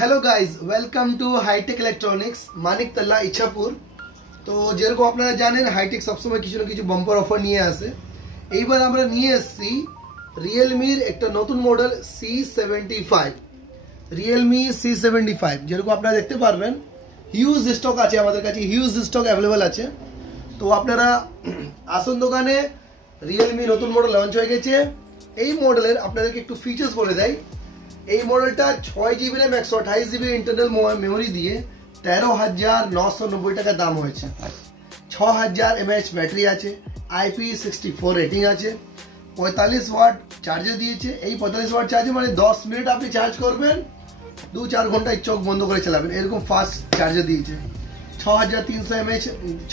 Hello guys welcome to hitech electronics Maniktala Ichhapur. तो যেরকম আপনারা জানেন হাইটেক সবসময় কিছু না কিছু বাম্পার অফার নিয়ে আসে। এইবার আমরা নিয়ে এসেছি রিয়েলমির একটা নতুন মডেল C75 রিয়েলমি C75 যেরকম আপনারা দেখতে পারবেন হিউজ স্টক আছে আমাদের কাছে, হিউজ স্টক অ্যাভেলেবল আছে। তো আপনারা আসুন দোকানে, রিয়েলমি নতুন মডেল লঞ্চ হয়ে গেছে। এই মডেলের আপনাদেরকে একটু ফিচার্স বলে দেয়। এই মডেলটা 6GB RAM 128GB internal memory দিয়ে 13,990 টাকা দাম হয়েছে। 6000 mAh ব্যাটারি আছে, IP64 রেটিং আছে, 45 ওয়াট চার্জার দিয়েছে। এই 45 ওয়াট চার্জে মানে 10 মিনিট আপনি চার্জ করবেন, 2-4 ঘন্টায় চোখ বন্ধ করে চালাবেন, এরকম ফাস্ট চার্জার দিয়েছে। 6300 mAh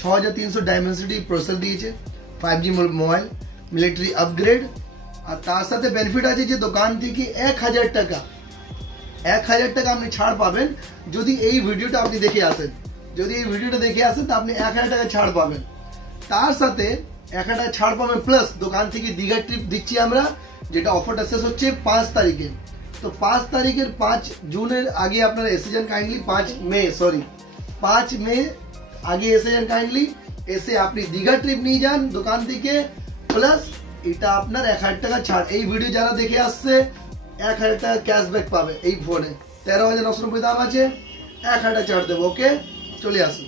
6300 ডাইমেনসিটি প্রসেসর দিয়েছে। 5G mobile, military upgrade. আর তার সাথে বেনিফিট আছে যে দোকান থেকে 1000 টাকা আপনি ছাড় পাবেন যদি এই ভিডিওটা আপনি দেখে আসেন। যদি এই ভিডিওটা দেখে আসেন তো আপনি 1000 টাকা ছাড় পাবেন। তার সাথে 1000 টাকা ছাড় পাবেন প্লাস দোকান থেকে দীঘা ট্রিপ দিচ্ছি আমরা, যেটা অফারটা শেষ হচ্ছে 5 তারিখে। তো 5 তারিখের 5 জুনের আগে আপনারা এসে যান কাইন্ডলি, 5 মে আগে এসে যান কাইন্ডলি। এসে আপনি দীঘা ট্রিপ নিয়ে যান দোকান থেকে, প্লাস এটা আপনার 1000 টাকা ছাড়। এই ভিডিও যারা দেখে আসছে 1000 টাকা ক্যাশব্যাক পাবে। এই ফোনে 13,990 দাম আছে, 1000 টাকা ছাড় দেবো। ওকে, চলে আসুন।